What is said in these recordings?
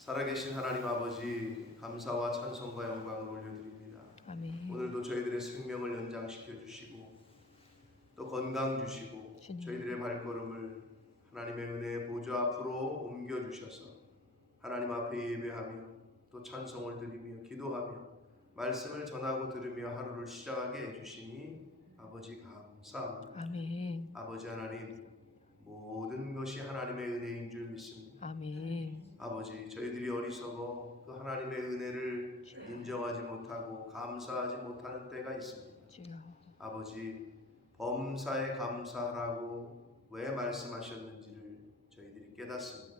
살아계신 하나님 아버지, 감사와 찬송과 영광을 올려드립니다. 아멘. 오늘도 저희들의 생명을 연장시켜 주시고 또 건강 주시고 저희들의 발걸음을 하나님의 은혜의 보좌 앞으로 옮겨 주셔서 하나님 앞에 예배하며 또 찬송을 드리며 기도하며 말씀을 전하고 들으며 하루를 시작하게 해주시니 아버지 감사합니다. 아멘. 아버지 하나님, 모든 것이 하나님의 은혜인 줄 믿습니다. 아멘. 아버지, 저희들이 어리석어 그 하나님의 은혜를 인정하지 못하고 감사하지 못하는 때가 있습니다. 주여. 아버지, 범사에 감사하라고 왜 말씀하셨는지를 저희들이 깨닫습니다.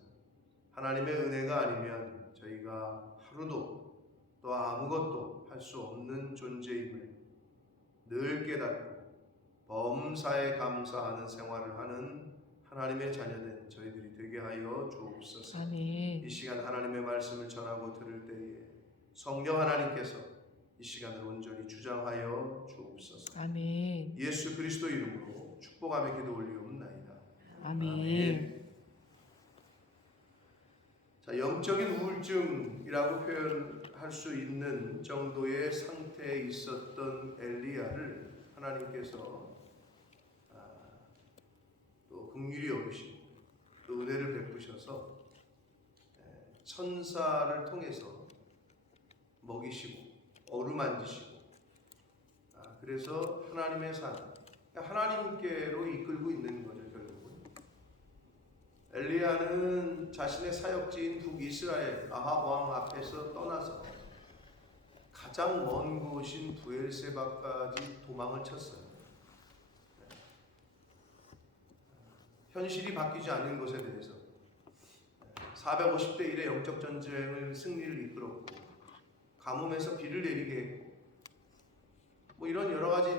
하나님의 은혜가 아니면 저희가 하루도 또 아무것도 할 수 없는 존재임을 늘 깨닫고 범사에 감사하는 생활을 하는 하나님의 자녀된 저희들이 되게 하여 주옵소서. 아멘. 이 시간 하나님의 말씀을 전하고 들을 때에 성령 하나님께서 이 시간을 온전히 주장하여 주옵소서. 아멘. 예수 그리스도 이름으로 축복하며 기도 올리옵나이다. 아멘. 자, 영적인 우울증이라고 표현할 수 있는 정도의 상태에 있었던 엘리야를 하나님께서 또 긍휼히 여기시고 또 은혜를 베푸셔서 천사를 통해서 먹이시고 어루만지시고 그래서 하나님의 산, 하나님께로 이끌고 있는 거죠. 결국은 엘리야는 자신의 사역지인 북이스라엘 아합 왕 앞에서 떠나서 가장 먼 곳인 브엘세바까지 도망을 쳤어요. 현실이 바뀌지 않는 것에 대해서 450대 1의 영적 전쟁을 승리를 이끌었고 가뭄에서 비를 내리게 했고 뭐 이런 여러 가지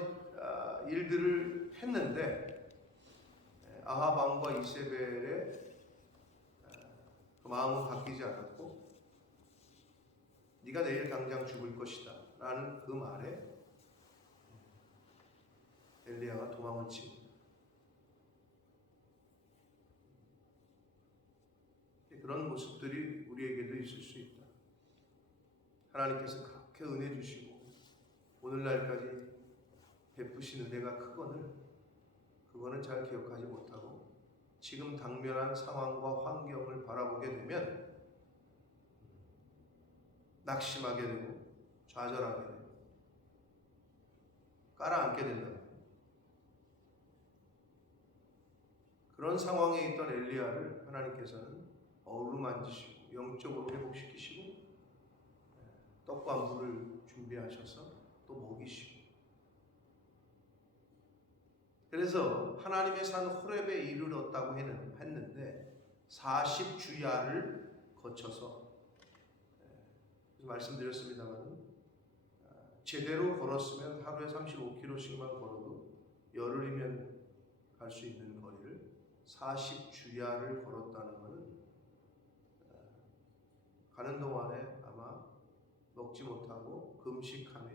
일들을 했는데 아합 왕과 이세벨의 그 마음은 바뀌지 않았고 네가 내일 당장 죽을 것이다 라는 그 말에 엘리야가 도망을 치고 그런 모습들이 우리에게도 있을 수 있다. 하나님께서 그렇게 은혜 주시고 오늘날까지 베푸신 은혜가 크거늘 그거는 잘 기억하지 못하고 지금 당면한 상황과 환경을 바라보게 되면 낙심하게 되고 좌절하게 되고 깔아앉게 된다. 그런 상황에 있던 엘리야를 하나님께서는 어루만지시고 영적으로 회복시키시고 떡과 물을 준비하셔서 또 먹이시고 그래서 하나님의 산 호렙에 이르렀다고 했는데 40주야를 거쳐서 말씀드렸습니다만 제대로 걸었으면 하루에 35km씩만 걸어도 열흘이면 갈 수 있는 거리를 40주야를 걸었다는 것은 가는 동안에 아마 먹지 못하고 금식하며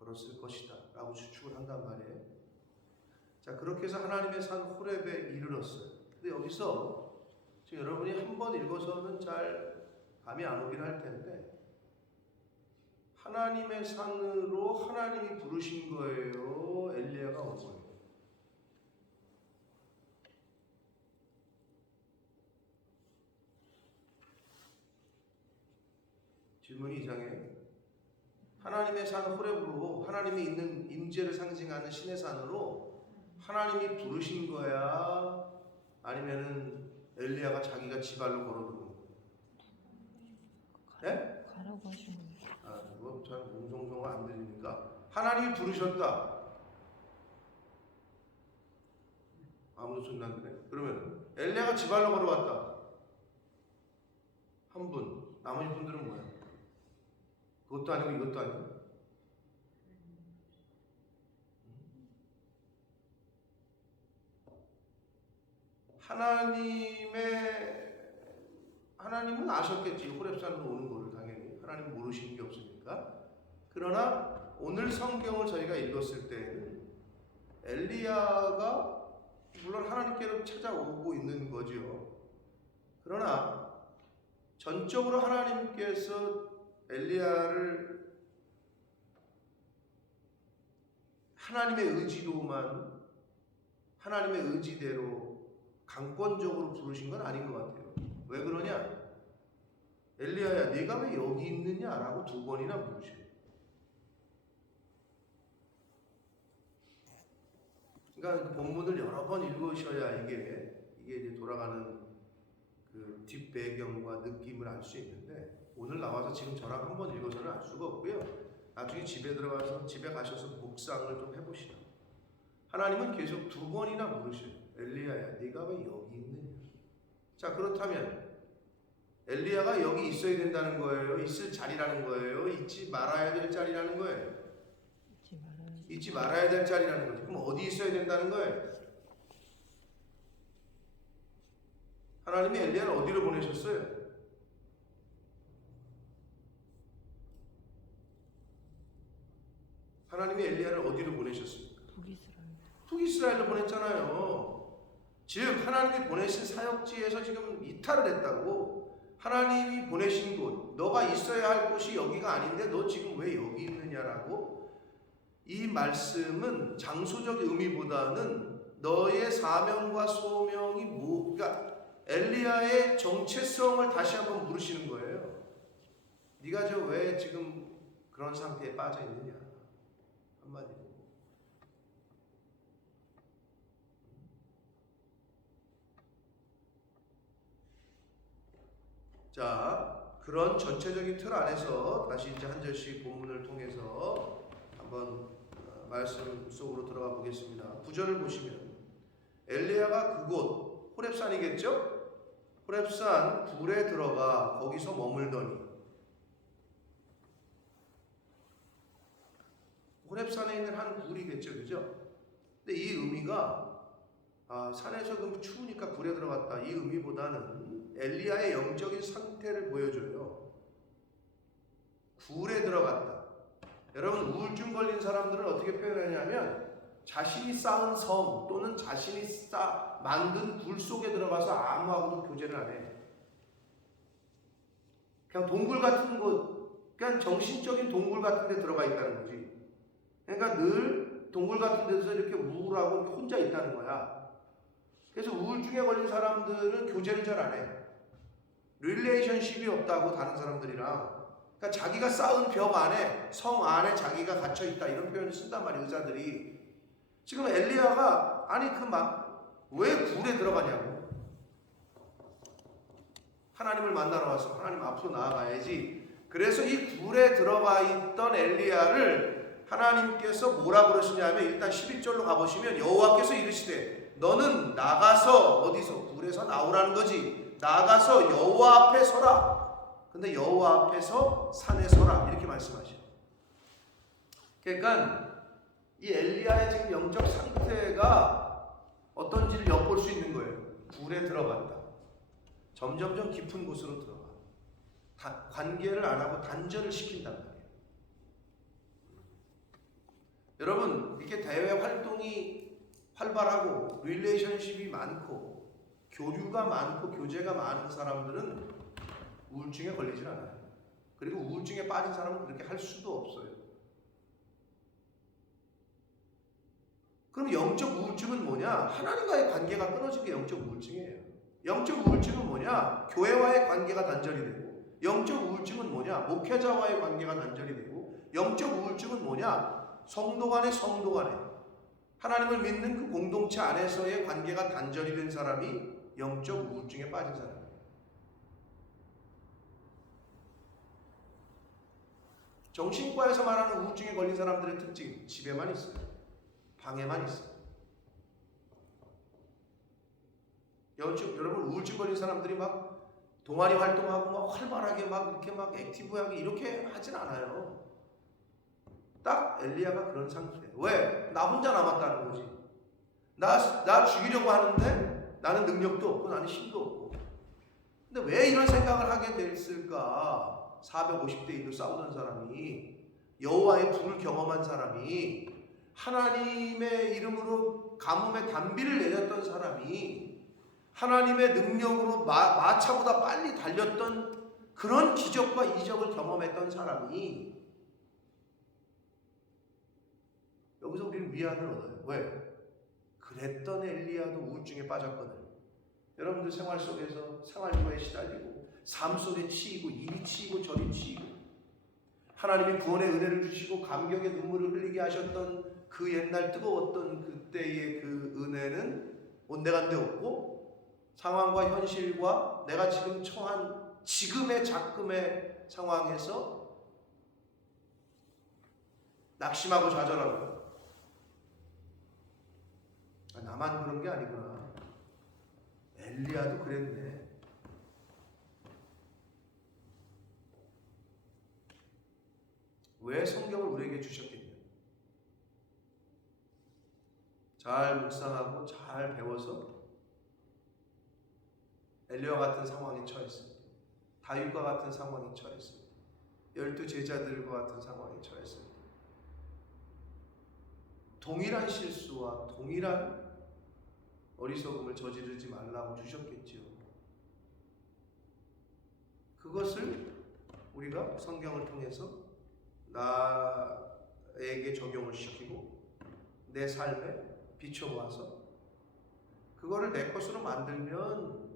걸었을 것이다 라고 추측을 한단 말이에요. 자, 그렇게 해서 하나님의 산 호렙에 이르렀어요. 근데 여기서 지금 여러분이 한번 읽어서는 잘 감이 안 오긴 할 텐데 하나님의 산으로 하나님이 부르신 거예요? 엘리야가 온 거예요? 질문이 이상해요. 하나님의 산 호렙으로 하나님이 있는 임재를 상징하는 신의 산으로 하나님이 부르신 거야? 아니면은 엘리야가 자기가 지발로 걸어두는 거야? 네? 가라고 하시는 거예요. 그거 잘 몽송송 안 들리니까 하나님이 부르셨다. 아무도 소리 안 드네. 그러면 엘리야가 지발로 걸어왔다. 한 분, 나머지 분들은 뭐야? 그것도 아니고 이것도 아니고 하나님은 아셨겠지. 호렙산으로 오는 거를 당연히 하나님 모르시는 게 없으니까. 그러나 오늘 성경을 저희가 읽었을 때에는 엘리야가 물론 하나님께로 찾아오고 있는 거죠. 그러나 전적으로 하나님께서 엘리야를 하나님의 의지로만, 하나님의 의지대로 강권적으로 부르신 건 아닌 것 같아요. 왜 그러냐? 엘리야야, 네가 왜 여기 있느냐라고 2번이나 물으셔요. 그러니까 그 본문을 여러 번 읽으셔야 이게 이제 돌아가는 그 뒷배경과 느낌을 알 수 있는데, 오늘 나와서 지금 저랑 한번 읽어서는 알 수가 없고요. 나중에 집에 들어가서 집에 가셔서 묵상을 좀 해보시라. 하나님은 계속 2번이나 물으셔요. 엘리야야, 네가 왜 여기 있느냐? 자, 그렇다면 엘리야가 여기 있어야 된다는 거예요? 있을 자리라는 거예요? 있지 말아야 될 자리라는 거예요? 있지 말아야 될 자리라는 거죠. 그럼 어디 있어야 된다는 거예요? 하나님이 엘리야를 어디로 보내셨어요? 하나님이 엘리야를 어디로 보내셨습니까? 북이스라엘로 보냈잖아요. 즉 하나님이 보내신 사역지에서 지금 이탈을 했다고. 하나님이 보내신 곳, 너가 있어야 할 곳이 여기가 아닌데 너 지금 왜 여기 있느냐라고. 이 말씀은 장소적 의미보다는 너의 사명과 소명이 그러니까 엘리야의 정체성을 다시 한번 물으시는 거예요. 네가 저 왜 지금 그런 상태에 빠져 있느냐, 한마디로. 자, 그런 전체적인 틀 안에서 다시 이제 한 절씩 본문을 통해서 한번 말씀 속으로 들어가 보겠습니다. 9절을 보시면 엘리야가 그곳 호렙산이겠죠? 호렙산 굴에 들어가 거기서 머물더니. 호렙산에 있는 한 굴이겠죠, 그죠? 근데 이 의미가 산에서 그 추우니까 굴에 들어갔다, 이 의미보다는 엘리야의 영적인 상태를 보여줘요. 굴에 들어갔다. 여러분, 우울증 걸린 사람들은 어떻게 표현하냐면 자신이 쌓은 성 또는 자신이 만든 굴 속에 들어가서 아무하고도 교제를 안 해. 그냥 동굴 같은 곳, 그냥 정신적인 동굴 같은 데 들어가 있다는 거지. 그러니까 늘 동굴 같은 데서 이렇게 우울하고 이렇게 혼자 있다는 거야. 그래서 우울증에 걸린 사람들은 교제를 잘 안 해. 릴레이션십이 없다고, 다른 사람들이랑. 그러니까 자기가 쌓은 벽 안에, 성 안에 자기가 갇혀 있다, 이런 표현을 쓴단 말이에요, 의사들이. 지금 엘리야가 왜 굴에 들어가냐고. 하나님을 만나러 와서 하나님 앞으로 나아가야지. 그래서 이 굴에 들어가 있던 엘리야를 하나님께서 뭐라 그러시냐면, 일단 11절로 가보시면 여호와께서 이르시되 너는 나가서, 어디서? 굴에서 나오라는 거지. 나가서 여호와 앞에 서라. 근데 여호와 앞에서 산에 서라, 이렇게 말씀하셔요. 그러니까 이 엘리야의 지금 영적 상태가 어떤지를 엿볼 수 있는 거예요. 굴에 들어갔다. 점점점 깊은 곳으로 들어가. 관계를 안 하고 단절을 시킨단 말이에요. 여러분, 이렇게 대외 활동이 활발하고 릴레이션십이 많고 교류가 많고 교제가 많은 사람들은 우울증에 걸리질 않아요. 그리고 우울증에 빠진 사람은 그렇게 할 수도 없어요. 그럼 영적 우울증은 뭐냐? 하나님과의 관계가 끊어진 게 영적 우울증이에요. 영적 우울증은 뭐냐? 교회와의 관계가 단절이 되고. 영적 우울증은 뭐냐? 목회자와의 관계가 단절이 되고. 영적 우울증은 뭐냐? 성도 간에 하나님을 믿는 그 공동체 안에서의 관계가 단절이 된 사람이 영적 우울증에 빠진 사람이에요. 정신과에서 말하는 우울증에 걸린 사람들의 특징, 집에만 있어요. 방에만 있어요. 여러분, 우울증 걸린 사람들이 막 동아리 활동하고 막 활발하게 막 이렇게 막 액티브하게 이렇게 하진 않아요. 딱 엘리야가 그런 상태예요. 왜? 나 혼자 남았다는 거지. 나 죽이려고 하는데 나는 능력도 없고 나는 힘도 없고. 근데 왜 이런 생각을 하게 됐을까? 450대 1로 싸우던 사람이, 여호와의 불을 경험한 사람이, 하나님의 이름으로 가뭄의 단비를 내렸던 사람이, 하나님의 능력으로 마차보다 빨리 달렸던 그런 기적과 이적을 경험했던 사람이 여기서 우리는 위안을 얻어요. 왜? 그랬던 엘리야도 우울증에 빠졌거든. 여러분들 생활 속에서 생활고에 시달리고 삶 속에 치이고 이리 치이고 저리 치이고 하나님이 구원의 은혜를 주시고 감격의 눈물을 흘리게 하셨던 그 옛날 뜨거웠던 그때의 그 은혜는 온데간데 없고 상황과 현실과 내가 지금 처한 지금의 작금의 상황에서 낙심하고 좌절하고 나만 그런 게 아니구나. 엘리야도 그랬네. 왜 성경을 우리에게 주셨겠냐? 잘 묵상하고 잘 배워서 엘리야와 같은 상황에 처했어요. 다윗과 같은 상황에 처했어요. 12 제자들과 같은 상황에 처했어요. 동일한 실수와 동일한 어리석음을 저지르지 말라고 주셨겠지요. 그것을 우리가 성경을 통해서 나에게 적용을 시키고 내 삶에 비춰보아서 그거를 내 것으로 만들면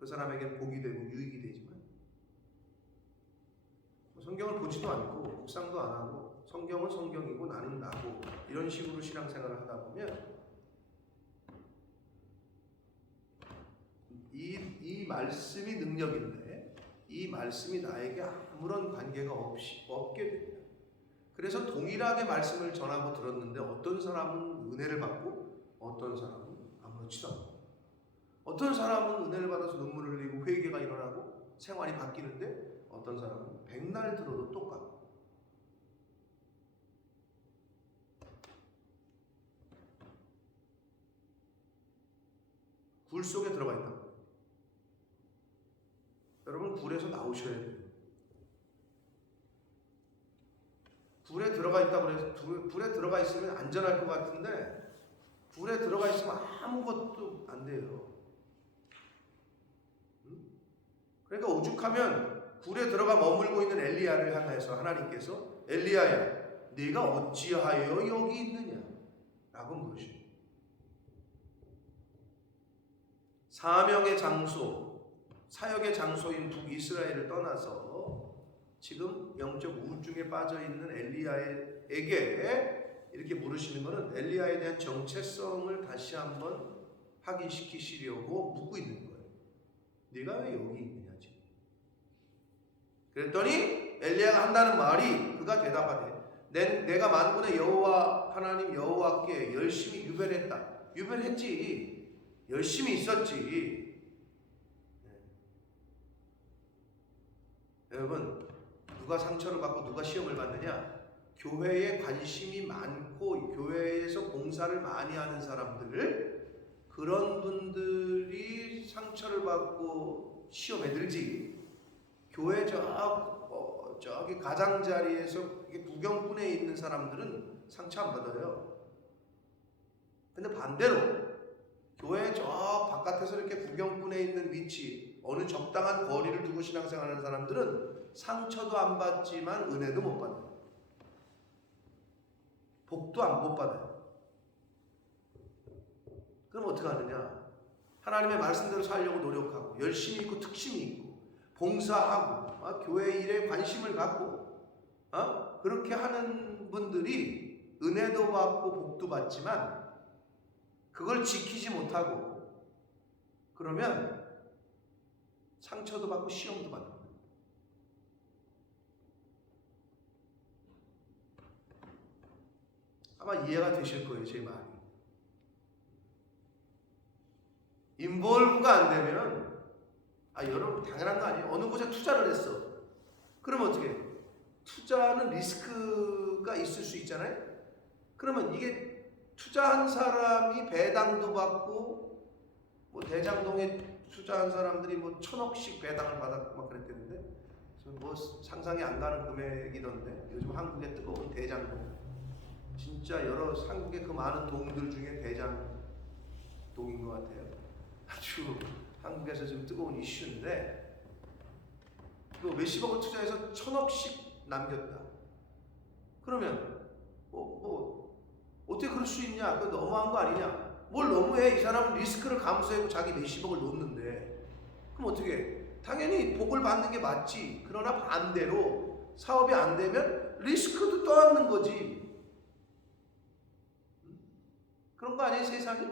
그 사람에게 복이 되고 유익이 되지만 성경을 보지도 않고 묵상도 안 하고 성경은 성경이고 나는 나고 이런 식으로 신앙생활을 하다 보면 이 말씀이 능력인데 이 말씀이 나에게 아무런 관계가 없게 됩니다. 그래서 동일하게 말씀을 전하고 들었는데 어떤 사람은 은혜를 받고 어떤 사람은 아무렇지도 않고 어떤 사람은 은혜를 받아서 눈물을 흘리고 회개가 일어나고 생활이 바뀌는데 어떤 사람은 백날 들어도 똑같고 굴 속에 들어가 있다. 여러분 굴에서 나오셔야 돼요. 굴에 들어가 있다고 해서 굴에 들어가 있으면 안전할 것 같은데 굴에 들어가 있으면 아무것도 안 돼요. 그러니까 오죽하면 굴에 들어가 머물고 있는 엘리야를 향해서 하나님께서 엘리야야 네가 어찌하여 여기 있느냐 라고 물으시죠. 사명의 장소 사역의 장소인 북이스라엘을 떠나서 지금 영적 우울증에 빠져있는 엘리야에게 이렇게 물으시는 것은 엘리야에 대한 정체성을 다시 한번 확인시키시려고 묻고 있는 거예요. 네가 왜 여기 있느냐지. 그랬더니 엘리야가 한다는 말이 그가 대답하되 내가 만군의 여호와 하나님 여호와께 열심히 유별했다. 유별했지. 열심히 있었지. 여러분 누가 상처를 받고 누가 시험을 받느냐? 교회에 관심이 많고 교회에서 봉사를 많이 하는 사람들 그런 분들이 상처를 받고 시험에 들지 교회 저기 가장자리에서 구경꾼에 있는 사람들은 상처 안 받아요. 근데 반대로 교회 저 바깥에서 이렇게 구경꾼에 있는 위치 어느 적당한 거리를 두고 신앙생활하는 사람들은 상처도 안 받지만 은혜도 못 받아요. 복도 못 받아요. 그럼 어떻게 하느냐? 하나님의 말씀대로 살려고 노력하고 열심히 있고 특심이 있고 봉사하고 교회 일에 관심을 갖고 그렇게 하는 분들이 은혜도 받고 복도 받지만 그걸 지키지 못하고 그러면 상처도 받고 시험도 받는 거예요. 아마 이해가 되실 거예요, 제 말이. 인볼브가 안 되면 여러분 당연한 거 아니에요? 어느 곳에 투자를 했어. 그러면 어떻게 해요? 투자는 리스크가 있을 수 있잖아요? 그러면 이게 투자한 사람이 배당도 받고 뭐 대장동에 투자한 사람들이 뭐 1,000억씩 배당을 받았고 막 그랬대는데 뭐 상상이 안 가는 금액이던데 요즘 한국의 뜨거운 대장동 진짜 여러 한국의 그 많은 동들 중에 대장동인 것 같아요. 아주 한국에서 지금 뜨거운 이슈인데 그 몇십억을 투자해서 1,000억씩 남겼다. 그러면 어떻게 그럴 수 있냐? 그거 너무한 거 아니냐? 뭘 너무해? 이 사람은 리스크를 감수하고 자기 몇십억을 놓는데 그럼 어떻게 해? 당연히 복을 받는 게 맞지. 그러나 반대로 사업이 안 되면 리스크도 떠안는 거지. 그런 거 아니에요, 세상이?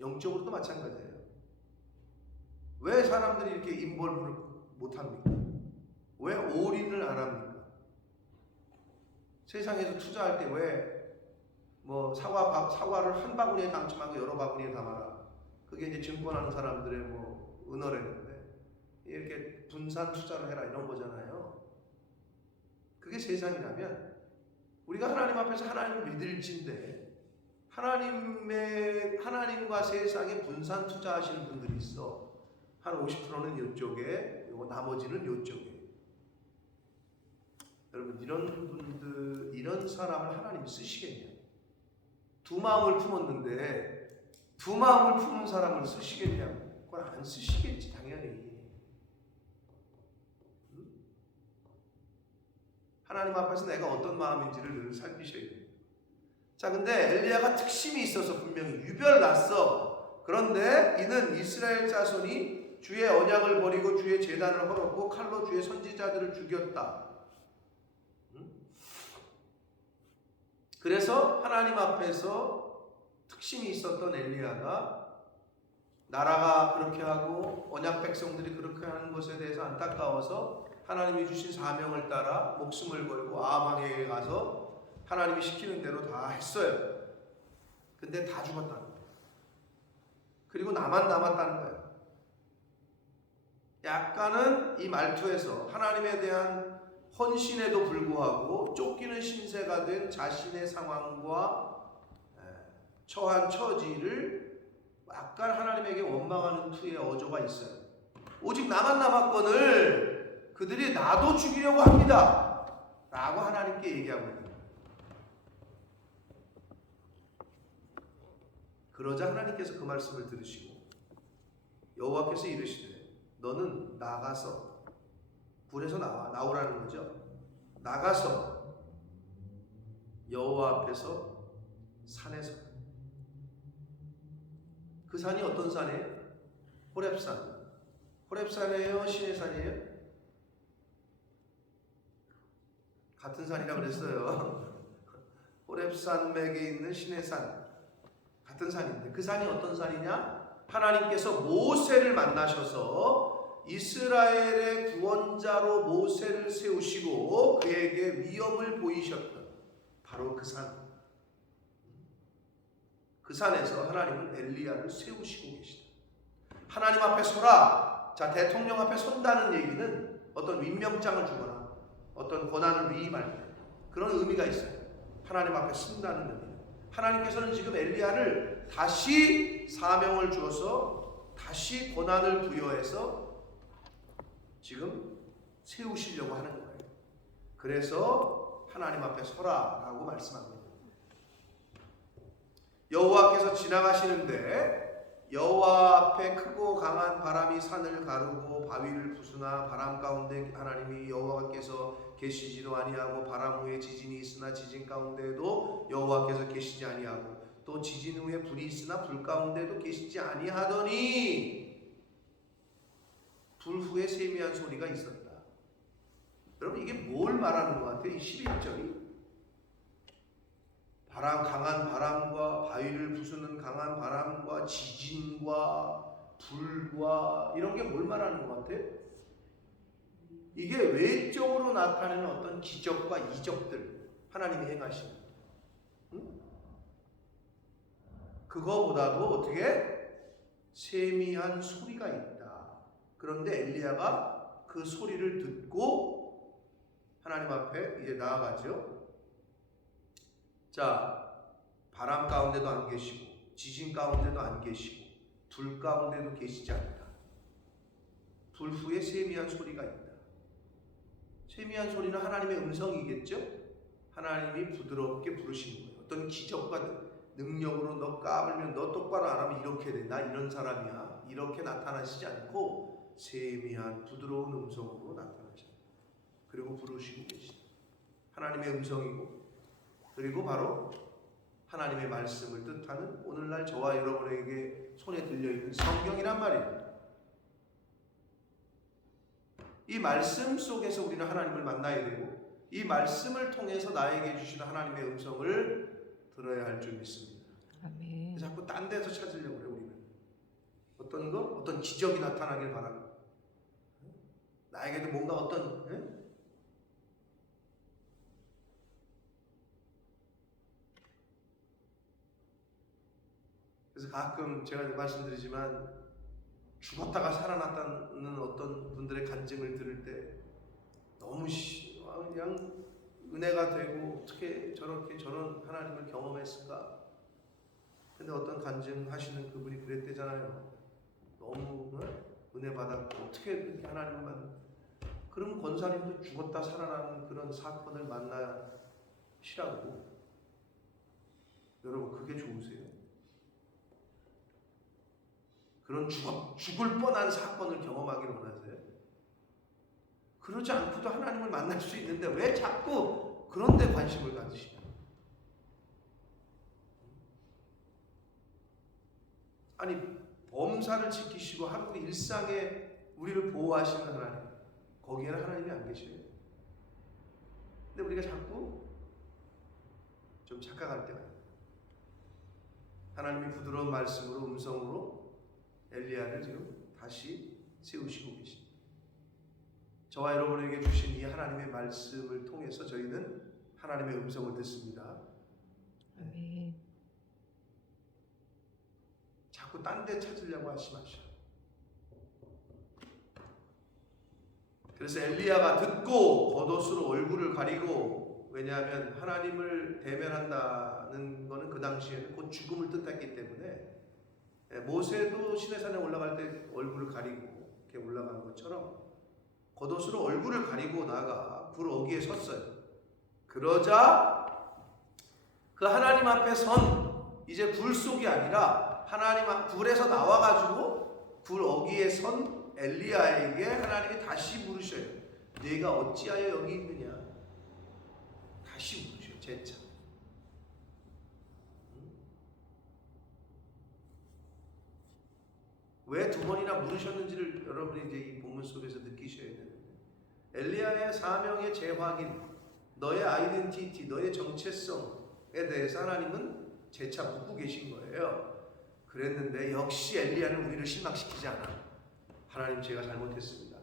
영적으로도 마찬가지예요. 왜 사람들이 이렇게 인볼브를 못합니까? 왜 올인을 안 합니까? 세상에서 투자할 때 왜 뭐 사과를 한 바구니에 담지 말고 여러 바구니에 담아라. 그게 이제 증권하는 사람들의 뭐 은어랬는데 이렇게 분산 투자를 해라 이런 거잖아요. 그게 세상이라면 우리가 하나님 앞에서 하나님을 믿을진데 하나님과 세상에 분산 투자하시는 분들이 있어. 한 50%는 이쪽에, 나머지는 이쪽에. 여러분 이런 분들, 이런 사람을 하나님이 쓰시겠냐? 두 마음을 품었는데 두 마음을 품은 사람을 쓰시겠냐고? 그건 안 쓰시겠지 당연히. 하나님 앞에서 내가 어떤 마음인지를 늘 살피셔야 돼요. 자, 근데 엘리야가 특심이 있어서 분명히 유별났어. 그런데 이는 이스라엘 자손이 주의 언약을 버리고 주의 제단을 헐었고 칼로 주의 선지자들을 죽였다. 그래서 하나님 앞에서 특심이 있었던 엘리야가 나라가 그렇게 하고 언약 백성들이 그렇게 하는 것에 대해서 안타까워서 하나님이 주신 사명을 따라 목숨을 걸고 아합 왕에게 가서 하나님이 시키는 대로 다 했어요. 근데 다 죽었다는 거예요. 그리고 나만 남았다는 거예요. 약간은 이 말투에서 하나님에 대한 헌신에도 불구하고 쫓기는 신세가 된 자신의 상황과 처한 처지를 약간 하나님에게 원망하는 투의 어조가 있어요. 오직 나만 남았거늘 그들이 나도 죽이려고 합니다 라고 하나님께 얘기하고 있는 거예요. 그러자 하나님께서 그 말씀을 들으시고 여호와께서 이르시되 너는 나가서 불에서 나오라는 거죠. 나가서 여호와 앞에서 산에서, 그 산이 어떤 산이에요? 호렙산. 호렙산이에요? 시내산이에요? 같은 산이라고 그랬어요. 호렙산맥에 있는 시내산 같은 산인데 그 산이 어떤 산이냐? 하나님께서 모세를 만나셔서 이스라엘의 구원자로 모세를 세우시고 그에게 위엄을 보이셨던 바로 그 산. 그 산에서 하나님은 엘리야를 세우시고 계시다. 하나님 앞에 서라. 자, 대통령 앞에 선다는 얘기는 어떤 임명장을 주거나 어떤 권한을 위임할 때 그런 의미가 있어요. 하나님 앞에 쓴다는 의미. 하나님께서는 지금 엘리야를 다시 사명을 주어서 다시 권한을 부여해서 지금 세우시려고 하는 거예요. 그래서 하나님 앞에 서라라고 말씀합니다. 여호와께서 지나가시는데 여호와 앞에 크고 강한 바람이 산을 가르고 바위를 부수나 바람 가운데 하나님이 여호와께서 계시지도 아니하고 바람 후에 지진이 있으나 지진 가운데에도 여호와께서 계시지 아니하고 또 지진 후에 불이 있으나 불 가운데도 계시지 아니하더니 불 후에 세미한 소리가 있었다. 여러분 이게 뭘 말하는 것 같아요? 이 11절이 강한 바람과 바위를 부수는 강한 바람과 지진과 불과 이런 게 뭘 말하는 것 같아요? 이게 외적으로 나타내는 어떤 기적과 이적들 하나님이 행하시는 그거보다도 어떻게 세미한 소리가 있다. 그런데 엘리야가 그 소리를 듣고 하나님 앞에 이제 나아가죠. 자, 바람 가운데도 안 계시고 지진 가운데도 안 계시고 불 가운데도 계시지 않다. 불 후에 세미한 소리가 있다. 세미한 소리는 하나님의 음성이겠죠? 하나님이 부드럽게 부르시는 거예요. 어떤 기적과 능력으로 너 까불면 너 똑바로 안 하면 이렇게 돼. 나 이런 사람이야. 이렇게 나타나시지 않고 세미한 부드러운 음성으로 나타나셔요. 그리고 부르시고 계시다. 하나님의 음성이고 그리고 바로 하나님의 말씀을 뜻하는 오늘날 저와 여러분에게 손에 들려있는 성경이란 말이에요. 이 말씀 속에서 우리는 하나님을 만나야 되고 이 말씀을 통해서 나에게 주시는 하나님의 음성을 들어야 할 줄 믿습니다. 아멘. 자꾸 딴 데서 찾으려고 그래요. 우리는 어떤 거? 어떤 기적이 나타나길 바라고 나에게도 뭔가 어떤 그래서 가끔 제가 말씀드리지만 죽었다가 살아났다는 어떤 분들의 간증을 들을 때 너무 그냥 은혜가 되고 어떻게 저렇게 저런 하나님을 경험했을까? 근데 어떤 간증하시는 그분이 그랬대잖아요. 너무 은혜 받았고 어떻게 그렇게 하나님을 만나? 그럼 권사님도 죽었다 살아나는 그런 사건을 만나시라고. 여러분 그게 좋으세요? 그런 죽을 뻔한 사건을 경험하기를 원하세요? 그러지 않고도 하나님을 만날 수 있는데 왜 자꾸 그런 데 관심을 가지시냐? 아니 범사를 지키시고 하루 일상에 우리를 보호하시는 하나님, 거기에는 하나님이 안 계셔요. 근데 우리가 자꾸 좀 착각할 때가 있어요. 하나님이 부드러운 말씀으로 음성으로 엘리야를 지금 다시 세우시고 계십니다. 저와 여러분에게 주신 이 하나님의 말씀을 통해서 저희는 하나님의 음성을 듣습니다. 아멘. 자꾸 딴 데 찾으려고 하지 마셔. 그래서 엘리야가 듣고 겉옷으로 얼굴을 가리고, 왜냐하면 하나님을 대면한다는 것은 그 당시에는 곧 죽음을 뜻했기 때문에 모세도 시내산에 올라갈 때 얼굴을 가리고 이렇게 올라간 것처럼 겉옷으로 얼굴을 가리고 나가 불 어귀에 섰어요. 그러자 그 하나님 앞에 선, 이제 불 속이 아니라 하나님 불에서 나와가지고 불 어귀에 선 엘리야에게 하나님이 다시 물으셔요. 네가 어찌하여 여기 있느냐? 다시 물으셔요. 재차. 왜 두 번이나 물으셨는지를 여러분이 이제 이 본문 속에서 느끼셔야 되는데, 엘리야의 사명의 재확인, 너의 아이덴티티, 너의 정체성에 대해서 하나님은 재차 묻고 계신 거예요. 그랬는데 역시 엘리야는 우리를 실망시키지 않아. 하나님, 제가 잘못했습니다.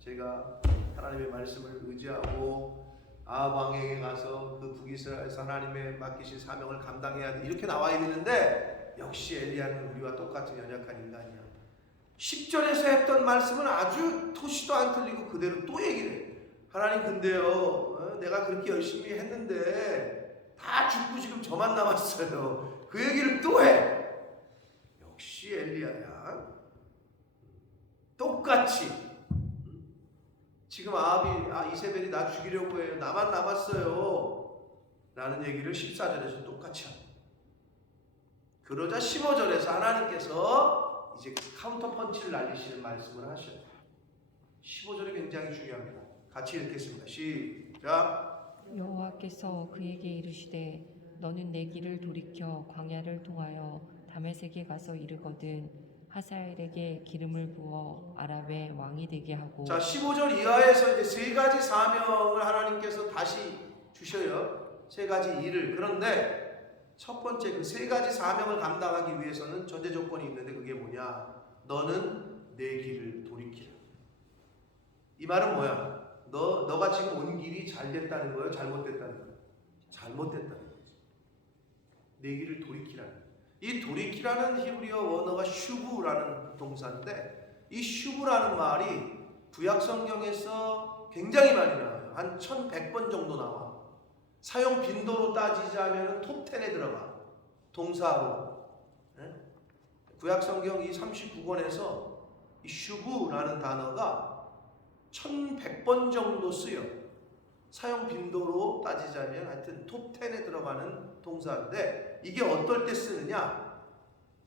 제가 하나님의 말씀을 의지하고 아합 왕에게 가서 그 북이스라엘에서 하나님의 맡기신 사명을 감당해야 돼, 이렇게 나와야 되는데 역시 엘리야는 우리와 똑같은 연약한 인간이야. 10절에서 했던 말씀은 아주 토시도 안 틀리고 그대로 또 얘기를 해. 하나님, 근데요, 내가 그렇게 열심히 했는데 다 죽고 지금 저만 남았어요. 그 얘기를 또 해. 역시 엘리야야. 똑같이 지금 아합이 이세벨이 나 죽이려고 해요. 나만 남았어요. 라는 얘기를 14절에서 똑같이 합니다. 그러자 15절에서 하나님께서 이제 카운터 펀치를 날리시는 말씀을 하셔요. 15절이 굉장히 중요합니다. 같이 읽겠습니다. 시작. 여호와께서 그에게 이르시되 너는 내 길을 돌이켜 광야를 통하여 다메섹에 가서 이르거든 하사엘에게 기름을 부어 아람의 왕이 되게 하고. 자, 15절 이하에서 이제 세 가지 사명을 하나님께서 다시 주셔요. 세 가지 일을. 그런데 첫 번째 그 세 가지 사명을 감당하기 위해서는 전제 조건이 있는데 그게 뭐냐? 너는 내 길을 돌이키라. 이 말은 뭐야? 너가 지금 온 길이 잘 됐다는 거예요? 잘못됐다는 거예요? 잘못됐다는 거죠. 내 길을 돌이키라는 거예요. 이 돌이키라는 히브리어 원어가 슈브라는 동사인데, 이 슈브라는 말이 구약 성경에서 굉장히 많이 나와요. 한 1100번 정도 나와. 사용 빈도로 따지자면 톱10에 들어가. 동사로. 구약 성경 이 39권에서 이 슈브라는 단어가 1100번 정도 쓰여. 사용 빈도로 따지자면 하여튼 톱10에 들어가는 동사인데, 쓰는데 이게 어떨 때 쓰느냐?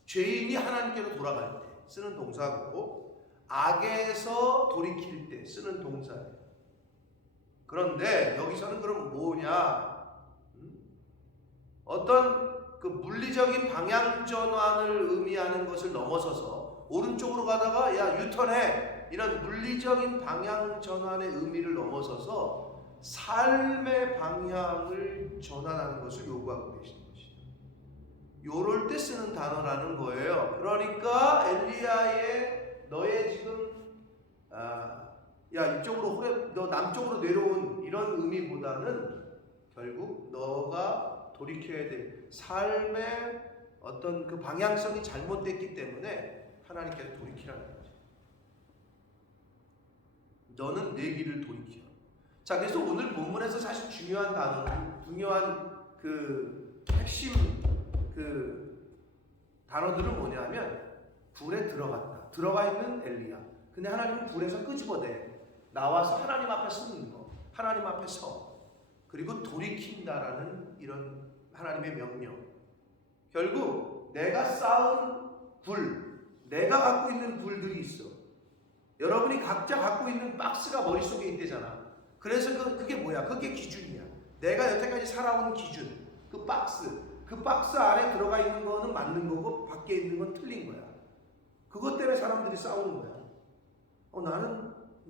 죄인이 하나님께로 돌아갈 때 쓰는 동사고 악에서 돌이킬 때 쓰는 동사예요. 그런데 여기서는 그럼 뭐냐? 어떤 그 물리적인 방향 전환을 의미하는 것을 넘어서서 오른쪽으로 가다가 야 유턴해, 이런 물리적인 방향 전환의 의미를 넘어서서 삶의 방향을 전환하는 것을 요구하고 계시는 것이죠. 요럴 때 쓰는 단어라는 거예요. 그러니까 엘리야의 너의 지금 야 이쪽으로 너 남쪽으로 내려온 이런 의미보다는 결국 너가 돌이켜야 될 삶의 어떤 그 방향성이 잘못됐기 때문에 하나님께로 돌이키라는 거죠. 너는 내 길을 돌이켜. 자, 그래서 오늘 본문에서 사실 중요한 단어, 중요한 그 핵심 그 단어들은 뭐냐면 불에 들어갔다. 들어가 있는 엘리야. 근데 하나님은 불에서 끄집어내. 나와서 하나님 앞에 서는 거. 하나님 앞에 서. 그리고 돌이킨다라는 이런 하나님의 명령. 결국 내가 쌓은 불, 내가 갖고 있는 불들이 있어. 여러분이 각자 갖고 있는 박스가 머릿속에 있대잖아. 그래서 그게 뭐야? 그게 기준이야. 내가 여태까지 살아온 기준, 그 박스 안에 들어가 있는 거는 맞는 거고 밖에 있는 건 틀린 거야. 그것 때문에 사람들이 싸우는 거야.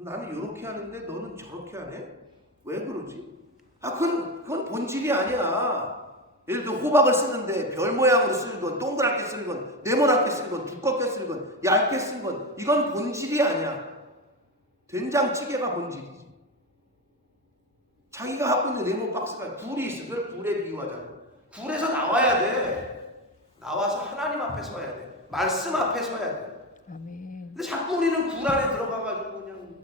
나는 이렇게 하는데 너는 저렇게 하네? 왜 그러지? 그건 본질이 아니야. 예를 들어 호박을 쓰는데 별 모양으로 쓸건, 동그랗게 쓸건, 네모나게 쓸건, 두껍게 쓸건, 얇게 쓴건 이건 본질이 아니야. 된장찌개가 본질이지. 자기가 갖고 있는 네모 박스가 불이 있어. 그걸 불에 비유하자고. 불에서 나와야 돼. 나와서 하나님 앞에 서야 돼. 말씀 앞에 서야 돼. 아멘. 근데 자꾸 우리는 불 안에 들어가가지고 그냥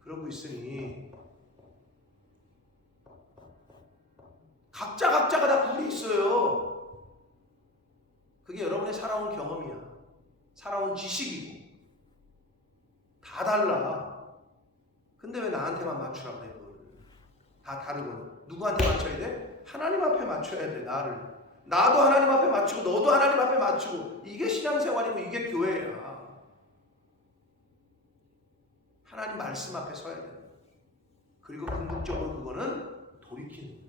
그러고 있으니 각자가 다 불이 있어요. 그게 여러분의 살아온 경험이야. 살아온 지식이고 다 달라. 근데 왜 나한테만 맞추라고 그래? 다 다르거든. 누구한테 맞춰야 돼? 하나님 앞에 맞춰야 돼. 나도 하나님 앞에 맞추고 너도 하나님 앞에 맞추고. 이게 신앙생활이고 이게 교회야. 하나님 말씀 앞에 서야 돼. 그리고 궁극적으로 그거는 돌이키는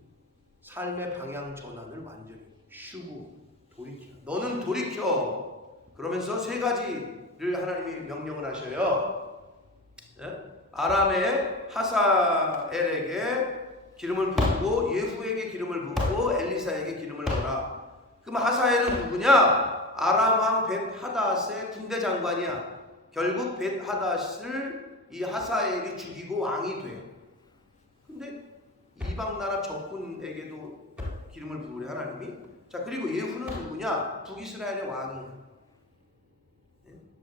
삶의 방향 전환을 완전히 쉬고 돌이켜. 너는 돌이켜. 그러면서 세 가지를 하나님이 명령을 하셔요. 네? 아람의 하사엘에게 기름을 붓고 예후에게 기름을 붓고 엘리사에게 기름을 넣어라. 그럼 하사엘은 누구냐? 아람 왕 벳하닷의 군대 장관이야. 결국 벳하닷을 이 하사엘이 죽이고 왕이 돼. 근데 이방 나라 적군에게도 기름을 부으래 하나님이. 자, 그리고 예후는 누구냐? 북이스라엘의 왕이야.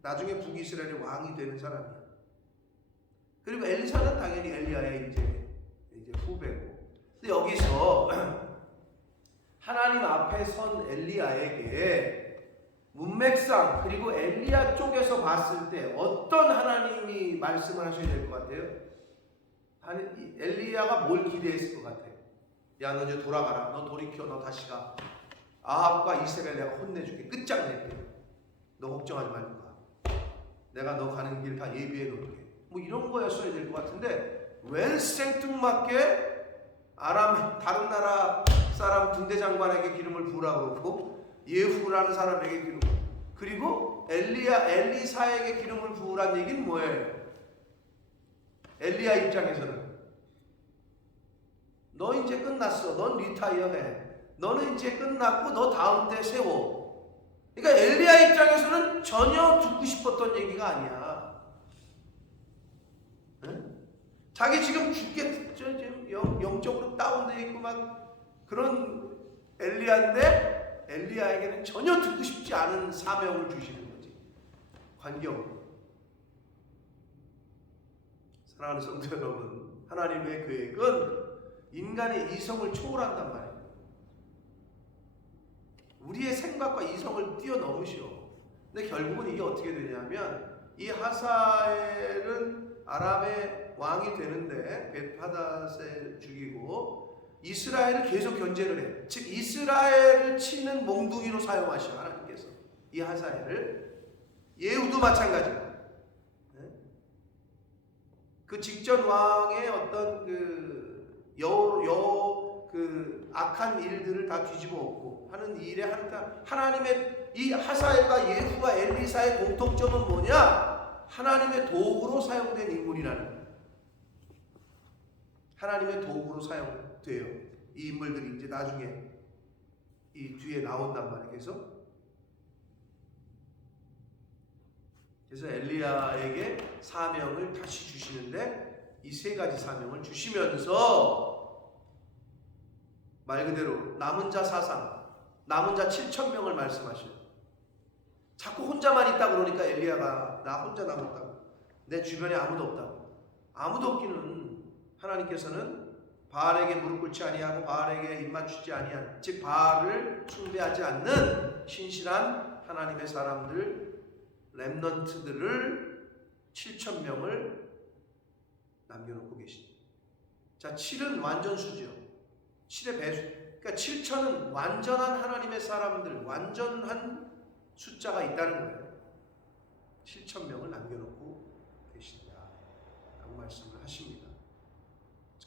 나중에 북이스라엘의 왕이 되는 사람이야. 그리고 엘리사는 당연히 엘리야의 이제 후배고. 근데 여기서 하나님 앞에 선 엘리야에게 문맥상 그리고 엘리야 쪽에서 봤을 때 어떤 하나님이 말씀을 하셔야 될 것 같아요? 엘리야가 뭘 기대했을 것 같아요? 야, 너 이제 돌아가라. 너 돌이켜. 너 다시 가. 아합과 이세벨 내가 혼내줄게. 끝장낼게. 너 걱정하지 말고 가. 내가 너 가는 길 다 예비해 놓을게. 뭐 이런 거였어야 될 것 같은데 웬 생뚱맞게 다른 나라 사람 군대 장관에게 기름을 부으라고 그러고 예후라는 사람에게 기름, 그리고 엘리사에게 기름을 부으란 얘기는 뭐예요? 엘리야 입장에서는 너 이제 끝났어. 넌 리타이어 해. 너는 이제 끝났고 너 다음 때 세워. 그러니까 엘리야 입장에서는 전혀 듣고 싶었던 얘기가 아니야. 자기 지금 지금 영적으로 다운되어 있고 막 그런 엘리야인데 엘리야에게는 전혀 듣고 싶지 않은 사명을 주시는 거지. 관계없고. 사랑하는 성도 여러분, 하나님의 계획은 인간의 이성을 초월한단 말이에요. 우리의 생각과 이성을 뛰어넘으시오. 근데 결국은 이게 어떻게 되냐면 이 하사엘은 아람의 왕이 되는데 벳하닷을 죽이고 이스라엘을 계속 견제를 해. 즉 이스라엘을 치는 몽둥이로 사용하셔 하나님께서 이 하사엘을. 예후도 마찬가지야. 그 직전 왕의 어떤 그 악한 일들을 다 뒤집어 엎고 하는 일에 하나님의 이 하사엘과 예후와 엘리사의 공통점은 뭐냐? 하나님의 도구로 사용된 인물이라는 거예요. 하나님의 도구로 사용돼요. 이 인물들이 이제 나중에 이 뒤에 나온단 말이에요. 그래서 엘리야에게 사명을 다시 주시는데 이 세 가지 사명을 주시면서 말 그대로 남은 자 사상, 남은 자 7,000명을 말씀하셔요. 자꾸 혼자만 있다 그러니까 엘리야가 나 혼자 남았다고, 내 주변에 아무도 없다고. 아무도 없기는 하나님께서는 바알에게 무릎 꿇지 아니하고 바알에게 입 맞추지 아니한, 즉 바알을 숭배하지 않는 신실한 하나님의 사람들, 렘넌트들을 7,000명을 남겨놓고 계십니다. 자, 7은 완전수죠. 7의 배수. 그러니까 7,000은 완전한 하나님의 사람들, 완전한 숫자가 있다는 거예요. 7,000명을 남겨놓고 계신다 라고 말씀을 하십니다.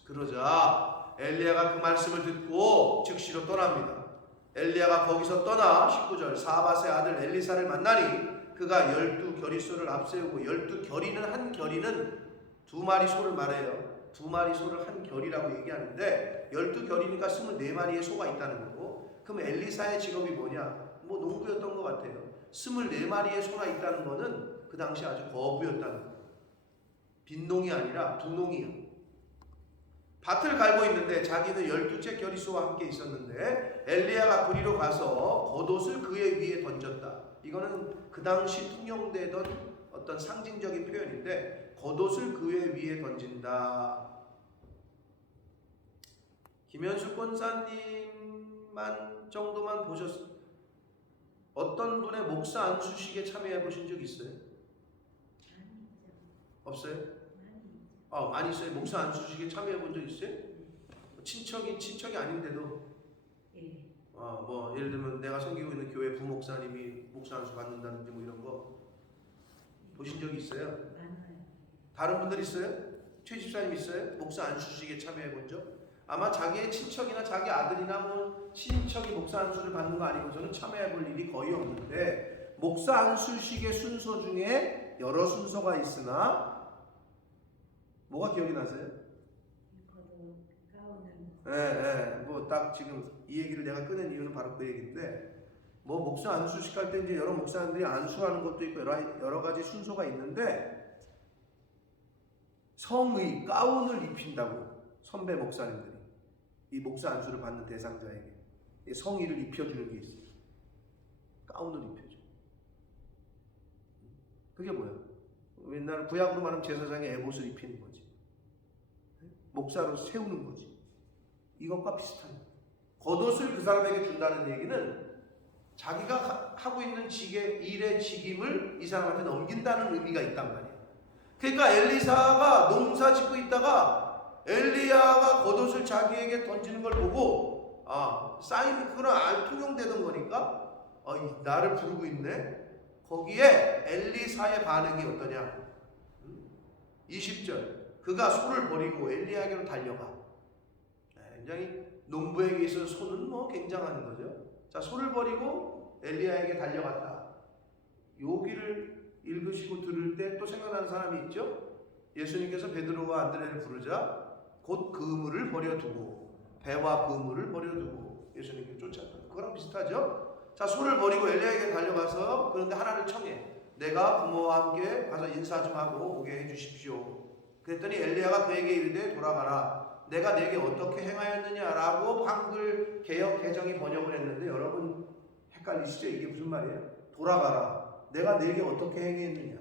그러자 엘리야가 그 말씀을 듣고 즉시로 떠납니다. 엘리야가 거기서 떠나 19절 사밧의 아들 엘리사를 만나니 그가 12겨리소를 앞세우고 12겨리는 한 겨리는 2마리 소를 말해요. 2마리 소를 한 겨리라고 얘기하는데 12겨리니까 24마리의 소가 있다는 거고, 그럼 엘리사의 직업이 뭐냐? 뭐 농부였던 것 같아요. 24마리의 소가 있다는 거는 그 당시 아주 거부였다는 거예요. 빈농이 아니라 두농이에요. 밭을 갈고 있는데 자기는 12째 겨리소와 함께 있었는데 엘리야가 그리로 가서 겉옷을 그의 위에 던졌다. 이거는 그 당시 통용되던 어떤 상징적인 표현인데 겉옷을 그의 위에 던진다. 김현수 권사님만 정도만 보셨어요? 어떤 분의 목사 안수식에 참여해 보신 적 있어요? 없어요? 많이 있어요. 목사 안수식에 참여해 본 적 있어요? 친척이 아닌데도 뭐 예를 들면 내가 섬기고 있는 교회 부목사님이 목사 안수 받는다든지 뭐 이런 거 보신 적 있어요? 다른 분들 있어요? 최 집사님 있어요? 목사 안수식에 참여해 본 적? 아마 자기의 친척이나 자기 아들이나 뭐 친척이 목사 안수를 받는 거 아니고서는 참여해 볼 일이 거의 없는데, 목사 안수식의 순서 중에 여러 순서가 있으나 뭐가 기억이 나세요? 뭐 딱 지금 이 얘기를 내가 꺼낸 이유는 바로 그 얘기인데, 뭐 목사 안수식 할 때 이제 여러 목사님들이 안수하는 것도 있고 여러 가지 순서가 있는데, 성의 가운을 입힌다고 선배 목사님들이 이 목사 안수를 받는 대상자에게 성의를 입혀주는 게 있어요. 가운을 입혀줘. 그게 뭐야? 옛날 구약으로 말하면 제사장의 에봇을 입히는 거지. 목사로 세우는 거지. 이것과 비슷한 거예요. 겉옷을 그 사람에게 준다는 얘기는 자기가 하고 있는 일의 직임을 이 사람한테 넘긴다는 의미가 있단 말이에요. 그러니까 엘리사가 농사 짓고 있다가 엘리야가 겉옷을 자기에게 던지는 걸 보고 사인, 그런 통용되던 거니까 나를 부르고 있네. 거기에 엘리사의 반응이 어떠냐? 20절 그가 소를 버리고 엘리야에게로 달려가. 굉장히 농부에게 있어서 소는 뭐 굉장한 거죠. 자, 소를 버리고 엘리야에게 달려갔다. 여기를 읽으시고 들을 때 또 생각나는 사람이 있죠? 예수님께서 베드로와 안드레를 부르자 곧 그물을 버려두고, 배와 그물을 버려두고 예수님께 쫓았다. 그거랑 비슷하죠? 자, 소를 버리고 엘리야에게 달려가서 그런데 하나를 청해. 내가 부모와 함께 가서 인사 좀 하고 오게 해주십시오. 그랬더니 엘리야가 그에게 이르되 돌아가라. 내가 내게 어떻게 행하였느냐라고 한글 개역 개정이 번역을 했는데, 여러분 헷갈리시죠? 이게 무슨 말이에요? 돌아가라. 내가 내게 어떻게 행했느냐.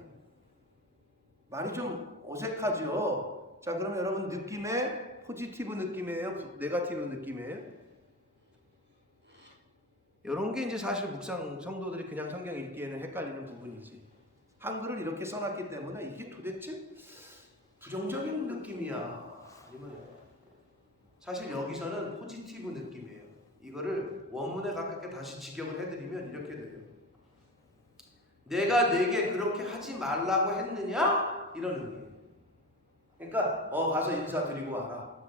말이 좀 어색하죠? 자, 그러면 여러분 느낌의 포지티브 느낌이에요? 네거티브 느낌이에요? 이런 게 이제 사실 묵상 성도들이 그냥 성경 읽기에는 헷갈리는 부분이지. 한글을 이렇게 써놨기 때문에 이게 도대체 부정적인 느낌이야? 아니면 사실 여기서는 포지티브 느낌이에요. 이거를 원문에 가깝게 다시 직역을 해드리면 이렇게 돼요. 내가 네게 그렇게 하지 말라고 했느냐? 이런 의미예요. 그러니까 가서 인사드리고 와라.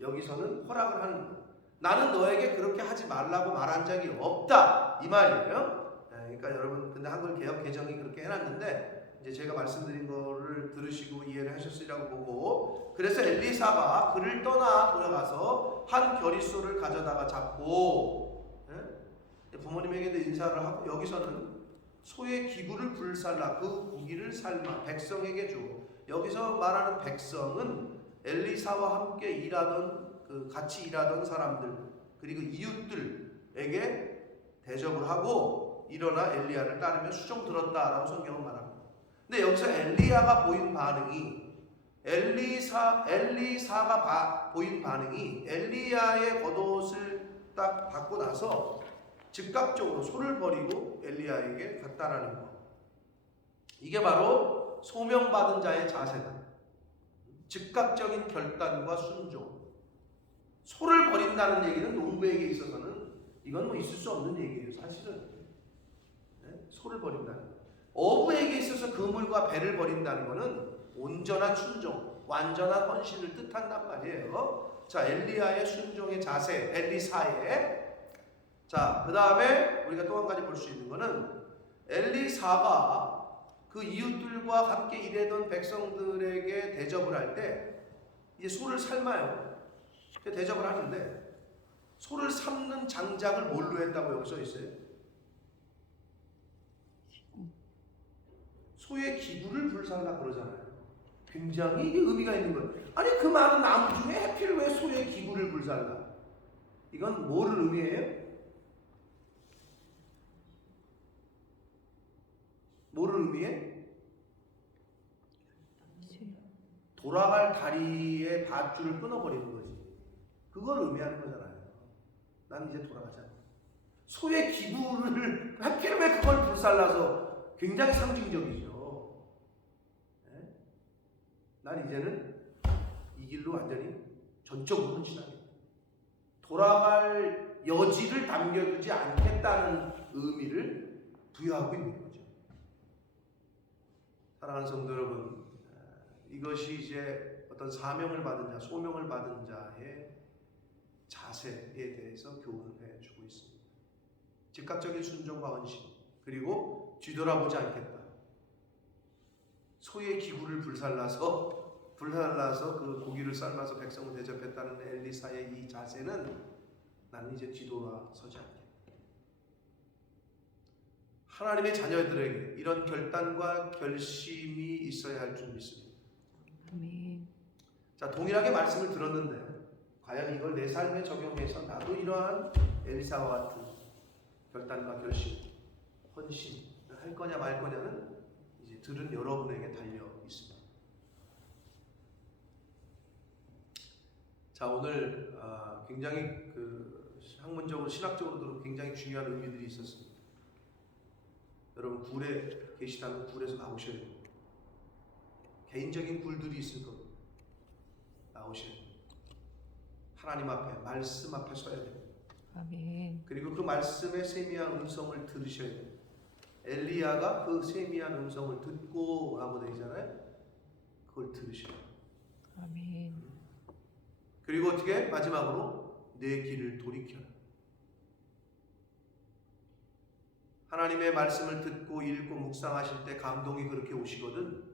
여기서는 허락을 하는 거예요. 나는 너에게 그렇게 하지 말라고 말한 적이 없다. 이 말이에요. 그러니까 여러분 근데 한글 개역 개정이 그렇게 해놨는데 이제 제가 말씀드린 거를 들으시고 이해를 하셨으리라고 보고, 그래서 엘리사가 그를 떠나 돌아가서 한 겨릿소를 가져다가 잡고 부모님에게도 인사를 하고, 여기서는 소의 기구를 불살라 그 고기를 삶아 백성에게 주고, 여기서 말하는 백성은 엘리사와 함께 일하던 같이 일하던 사람들 그리고 이웃들에게 대접을 하고 일어나 엘리야를 따르며 수종 들었다라고 성경은 말합니다. 근데 여기서 엘리야가 보인 반응이 엘리사가 보인 반응이 엘리야의 겉옷을 딱 받고 나서 즉각적으로 소를 버리고 엘리야에게 갔다라는 거. 이게 바로 소명받은 자의 자세다. 즉각적인 결단과 순종. 소를 버린다는 얘기는 농부에게 있어서는 이건 뭐 있을 수 없는 얘기예요. 사실은 소를 버린다는 거. 어부에게 있어서 그물과 배를 버린다는 것은 온전한 순종, 완전한 헌신을 뜻한단 말이에요. 자, 엘리야의 순종의 자세, 엘리사의. 자, 그 다음에 우리가 또 한 가지 볼 수 있는 것은 엘리사가 그 이웃들과 함께 일하던 백성들에게 대접을 할 때 이제 소를 삶아요. 대접을 하는데 소를 삶는 장작을 뭘로 했다고 여기 써 있어요? 소의 기구를 불살라 그러잖아요. 굉장히 이게 의미가 있는 거예요. 아니 그 많은 나무 중에 하필 왜 소의 기구를 불살라? 이건 뭐를 의미해요? 뭐를 의미해? 돌아갈 다리의 밧줄을 끊어버리는 거지. 그걸 의미하는 거잖아요. 난 이제 돌아가자. 소의 기구를 하필 왜 그걸 불살라서 굉장히 상징적이죠. 네? 난 이제는 이 길로 완전히 전적으로 헌신하겠다. 돌아갈 여지를 남겨두지 않겠다는 의미를 부여하고 있는 거죠. 사랑하는 성도 여러분, 이것이 이제 어떤 사명을 받은 자, 소명을 받은 자의 자세에 대해서 교훈을 해주고 있습니다. 즉각적인 순종과 헌신, 그리고 뒤돌아보지 않겠다. 소의 기구를 불살라서 그 고기를 삶아서 백성을 대접했다는 엘리사의 이 자세는 나는 이제 뒤돌아서지 않겠다. 하나님의 자녀들에게 이런 결단과 결심이 있어야 할 줄 믿습니다. 아멘. 자, 동일하게 말씀을 들었는데 과연 이걸 내 삶에 적용해서 나도 이러한 엘리사와 같은 결단과 결심, 헌신을 할 거냐 말 거냐는 이제 들은 여러분에게 달려 있습니다. 자, 오늘 굉장히 학문적으로 신학적으로도 굉장히 중요한 의미들이 있었습니다. 여러분 굴에 계시다면 굴에서 나오셔야 돼요. 개인적인 굴들이 있을 겁니다. 나오셔야 돼요. 하나님 앞에, 말씀 앞에 서야 돼요. 아멘. 그리고 그 말씀의 세미한 음성을 들으셔야 돼요. 엘리야가 그 세미한 음성을 듣고 라고 되어 있잖아요. 그걸 들으셔야 돼요. 아멘. 그리고 어떻게? 마지막으로 내 길을 돌이켜라. 하나님의 말씀을 듣고 읽고 묵상하실 때 감동이 그렇게 오시거든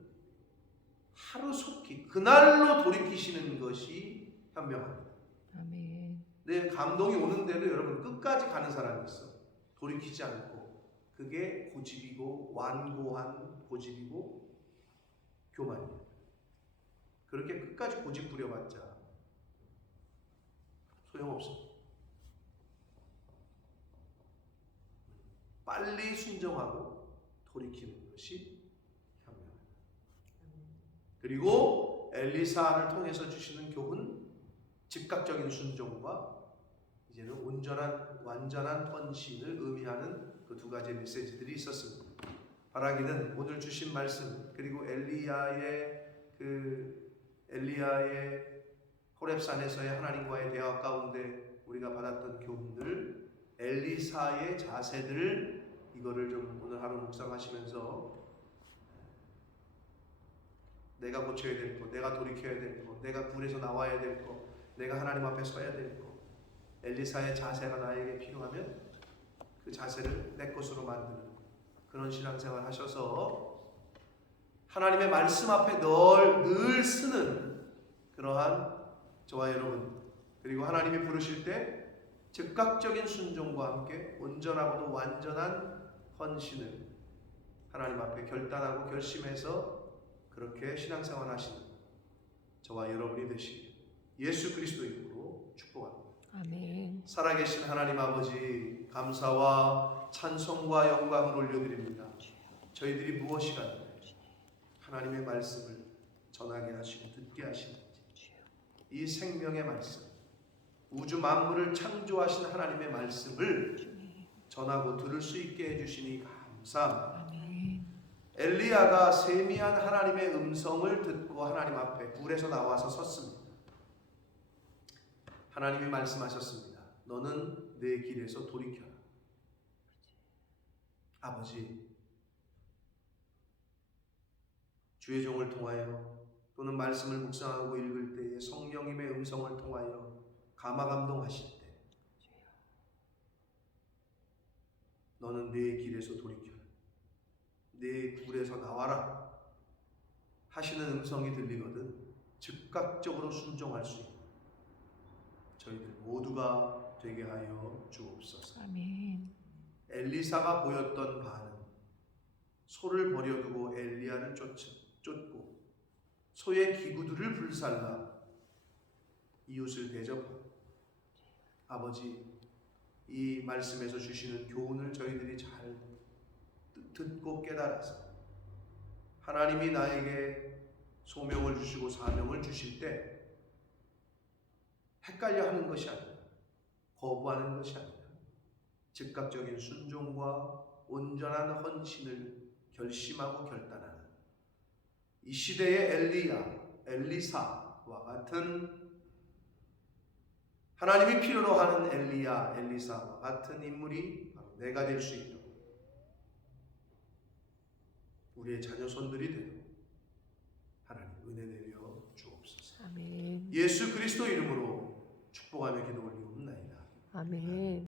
하루속히 그날로 돌이키시는 것이 현명합니다. 아멘. 내 감동이 오는 대로 여러분 끝까지 가는 사람이 있어. 돌이키지 않고. 그게 고집이고 완고한 고집이고 교만이에요. 그렇게 끝까지 고집 부려봤자 소용없어. 빨리 순종하고 돌이키는 것이 현명합니다. 그리고 엘리사를 통해서 주시는 교훈, 즉각적인 순종과 이제는 온전한 완전한 헌신을 의미하는 그 두 가지 메시지들이 있었습니다. 바라기는 오늘 주신 말씀 그리고 엘리야의 호렙산에서의 하나님과의 대화 가운데 우리가 받았던 교훈들, 엘리사의 자세들, 이거를 좀 오늘 하루 묵상하시면서 내가 고쳐야 될 것, 내가 돌이켜야 될 것, 내가 굴에서 나와야 될 것, 내가 하나님 앞에 서야 될 것, 엘리사의 자세가 나에게 필요하면 그 자세를 내 것으로 만드는 그런 신앙생활 하셔서 하나님의 말씀 앞에 늘 쓰는 그러한 저와 여러분, 그리고 하나님이 부르실 때 즉각적인 순종과 함께 온전하고도 완전한 헌신을 하나님 앞에 결단하고 결심해서 그렇게 신앙생활 하시는 저와 여러분이 되시길 예수 그리스도 이름으로 축복합니다. 아멘. 살아계신 하나님 아버지, 감사와 찬송과 영광을 올려드립니다. 저희들이 무엇이라 하나님의 말씀을 전하게 하시고 듣게 하시는지, 이 생명의 말씀, 우주 만물을 창조하신 하나님의 말씀을 전하고 들을 수 있게 해주시니 감사합니다. 엘리야가 세미한 하나님의 음성을 듣고 하나님 앞에 불에서 나와서 섰습니다. 하나님이 말씀하셨습니다. 너는 내 길에서 돌이켜라. 아버지, 주의 종을 통하여 또는 말씀을 묵상하고 읽을 때에 성령님의 음성을 통하여 감화감동하실 때 너는 내 길에서 돌이켜라. 내 굴에서 나와라 하시는 음성이 들리거든 즉각적으로 순종할 수 있는 저희들 모두가 되게 하여 주옵소서. 아멘. 엘리사가 보였던 바는 소를 버려두고 엘리야를 쫓고 소의 기구들을 불살라 이웃을 대접하고, 아버지, 이 말씀에서 주시는 교훈을 저희들이 잘 듣고 깨달아서 하나님이 나에게 소명을 주시고 사명을 주실 때 헷갈려 하는 것이 아니라, 거부하는 것이 아니라 즉각적인 순종과 온전한 헌신을 결심하고 결단하는 이 시대의 엘리사와 같은, 하나님이 필요로 하는 엘리사와 같은 인물이 바로 내가 될 수 있도록 우리의 자녀손들이 되도록 하나님 은혜 내려 주옵소서. 아멘. 예수 그리스도 이름으로 축복하며 기도 올리옵나이다. 아멘.